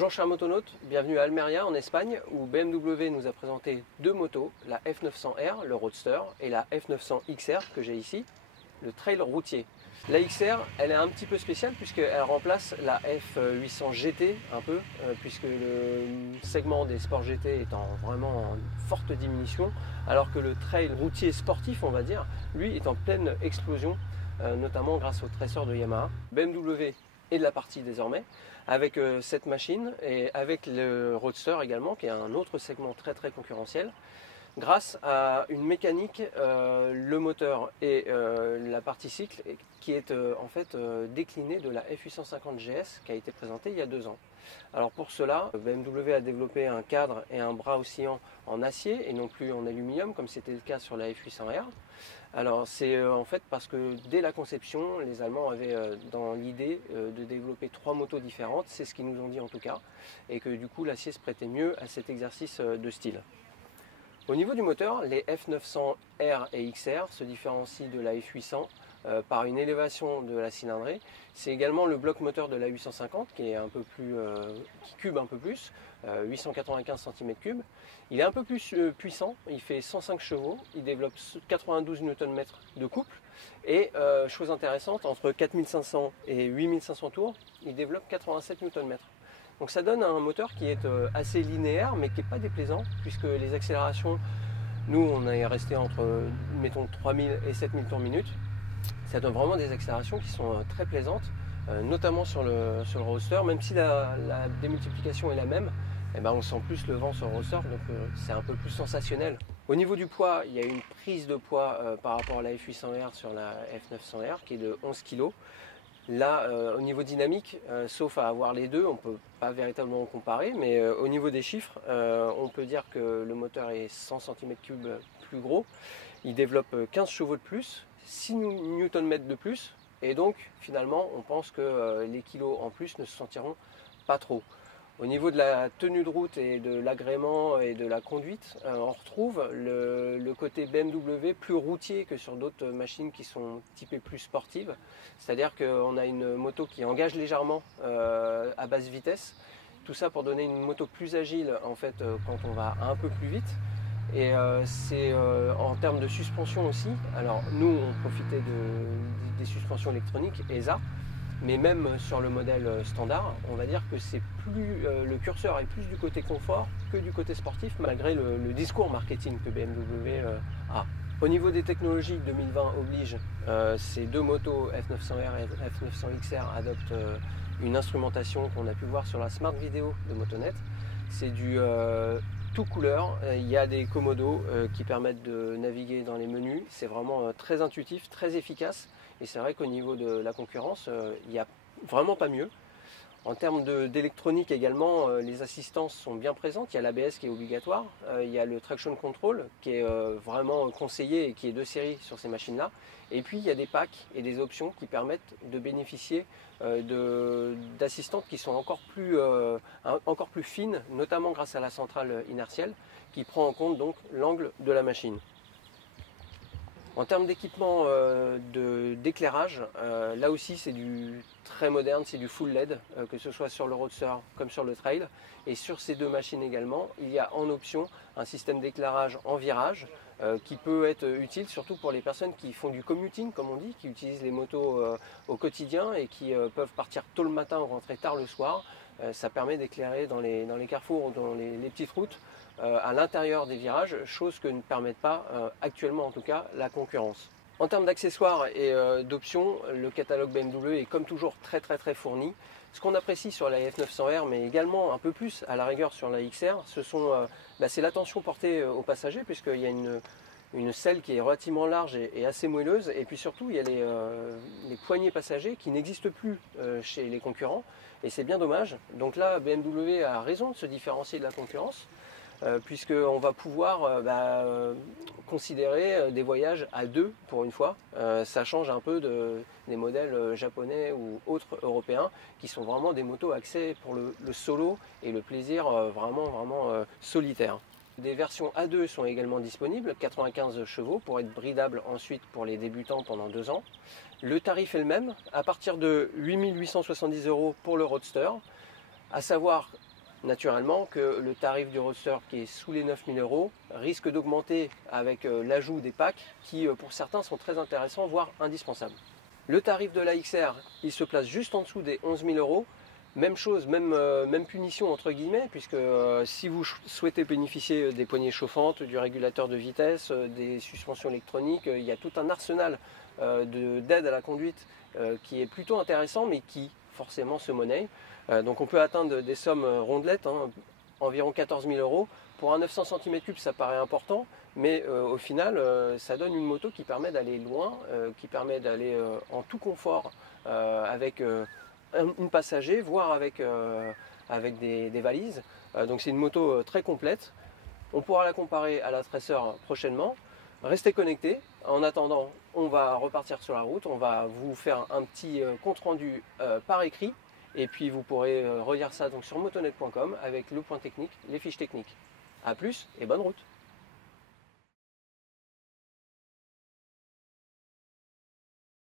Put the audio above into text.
Bonjour chers motonautes, bienvenue à Almeria en Espagne où BMW nous a présenté deux motos, la F900R, le Roadster, et la F900XR que j'ai ici, le trail routier. La XR, elle est un petit peu spéciale puisqu'elle remplace la F800 GT un peu, puisque le segment des sports GT est vraiment en forte diminution, alors que le trail routier sportif, on va dire, lui est en pleine explosion, notamment grâce au traceur de Yamaha. BMW est de la partie désormais, avec cette machine et avec le Roadster également, qui est un autre segment très concurrentiel. Grâce à une mécanique, le moteur et la partie cycle qui est en fait déclinée de la F850 GS qui a été présentée il y a 2 ans. Alors pour cela, BMW a développé un cadre et un bras oscillant en acier et non plus en aluminium comme c'était le cas sur la F800R. Alors c'est en fait parce que dès la conception, les Allemands avaient dans l'idée de développer 3 motos différentes, c'est ce qu'ils nous ont dit en tout cas, et que du coup l'acier se prêtait mieux à cet exercice de style. Au niveau du moteur, les F900R et XR se différencient de la F800 par une élévation de la cylindrée. C'est également le bloc moteur de la 850 qui est un peu plus, qui cube un peu plus, 895 cm3. Il est un peu plus puissant, il fait 105 chevaux, il développe 92 Nm de couple et chose intéressante, entre 4500 et 8500 tours, il développe 87 Nm. Donc ça donne un moteur qui est assez linéaire mais qui n'est pas déplaisant puisque les accélérations, nous on est resté entre mettons 3000 et 7000 tours minute. Ça donne vraiment des accélérations qui sont très plaisantes, notamment sur le Roadster, même si la démultiplication est la même, eh ben on sent plus le vent sur le Roadster, donc c'est un peu plus sensationnel. Au niveau du poids, il y a une prise de poids par rapport à la F800R sur la F900R qui est de 11 kg. Là, au niveau dynamique, sauf à avoir les deux, on ne peut pas véritablement comparer, mais au niveau des chiffres, on peut dire que le moteur est 100 cm3 plus gros, il développe 15 chevaux de plus, 6 Nm de plus, et donc finalement on pense que les kilos en plus ne se sentiront pas trop. Au niveau de la tenue de route et de l'agrément et de la conduite, on retrouve le côté BMW plus routier que sur d'autres machines qui sont typées plus sportives. C'est-à-dire qu'on a une moto qui engage légèrement à basse vitesse. Tout ça pour donner une moto plus agile en fait quand on va un peu plus vite. Et c'est en termes de suspension aussi. Alors nous on profitait des suspensions électroniques ESA. Mais même sur le modèle standard, on va dire que c'est plus le curseur est plus du côté confort que du côté sportif, malgré le discours marketing que BMW a. Au niveau des technologies, 2020 oblige, ces deux motos F900R et F900XR adoptent une instrumentation qu'on a pu voir sur la Smart Vidéo de Motonet. C'est du tout couleur, il y a des commodos qui permettent de naviguer dans les menus, c'est vraiment très intuitif, très efficace. Et c'est vrai qu'au niveau de la concurrence, il n'y a vraiment pas mieux. En termes d'électronique également, les assistances sont bien présentes. Il y a l'ABS qui est obligatoire, il y a le Traction Control qui est vraiment conseillé et qui est de série sur ces machines-là. Et puis il y a des packs et des options qui permettent de bénéficier d'assistantes qui sont encore plus fines, notamment grâce à la centrale inertielle qui prend en compte donc l'angle de la machine. En termes d'équipement d'éclairage, là aussi c'est du très moderne, c'est du full LED, que ce soit sur le Roadster comme sur le Trail. Et sur ces deux machines également, il y a en option un système d'éclairage en virage qui peut être utile surtout pour les personnes qui font du commuting, comme on dit, qui utilisent les motos au quotidien et qui peuvent partir tôt le matin ou rentrer tard le soir. Ça permet d'éclairer dans les carrefours ou dans les petites routes à l'intérieur des virages, chose que ne permettent pas actuellement en tout cas la concurrence. En termes d'accessoires et d'options, le catalogue BMW est comme toujours très fourni. Ce qu'on apprécie sur la F900R, mais également un peu plus à la rigueur sur la XR, c'est l'attention portée aux passagers, puisqu'il y a une selle qui est relativement large et assez moelleuse, et puis surtout il y a les poignées passagers qui n'existent plus chez les concurrents, et c'est bien dommage. Donc là, BMW a raison de se différencier de la concurrence, puisqu'on va pouvoir considérer des voyages à deux pour une fois. Ça change un peu des modèles japonais ou autres européens qui sont vraiment des motos axées pour le solo et le plaisir vraiment solitaire. Des versions A2 sont également disponibles, 95 chevaux pour être bridable ensuite pour les débutants pendant 2 ans. Le tarif est le même, à partir de 8 870 € pour le Roadster, à savoir naturellement que le tarif du Roadster qui est sous les 9 000 € risque d'augmenter avec l'ajout des packs qui pour certains sont très intéressants, voire indispensables. Le tarif de la XR, il se place juste en dessous des 11 000 €. Même chose, même punition entre guillemets, puisque si vous souhaitez bénéficier des poignées chauffantes, du régulateur de vitesse, des suspensions électroniques, il y a tout un arsenal d'aide à la conduite qui est plutôt intéressant, mais qui forcément se monnaie. Donc on peut atteindre des sommes rondelettes, hein, environ 14 000 €. Pour un 900 cm3, ça paraît important, mais au final, ça donne une moto qui permet d'aller loin, qui permet d'aller en tout confort avec une passager, voire avec des valises. Donc c'est une moto très complète. On pourra la comparer à la Tracer prochainement. Restez connectés. En attendant, on va repartir sur la route. On va vous faire un petit compte rendu par écrit. Et puis vous pourrez relire ça donc sur motonet.com avec le point technique, les fiches techniques. A plus et bonne route!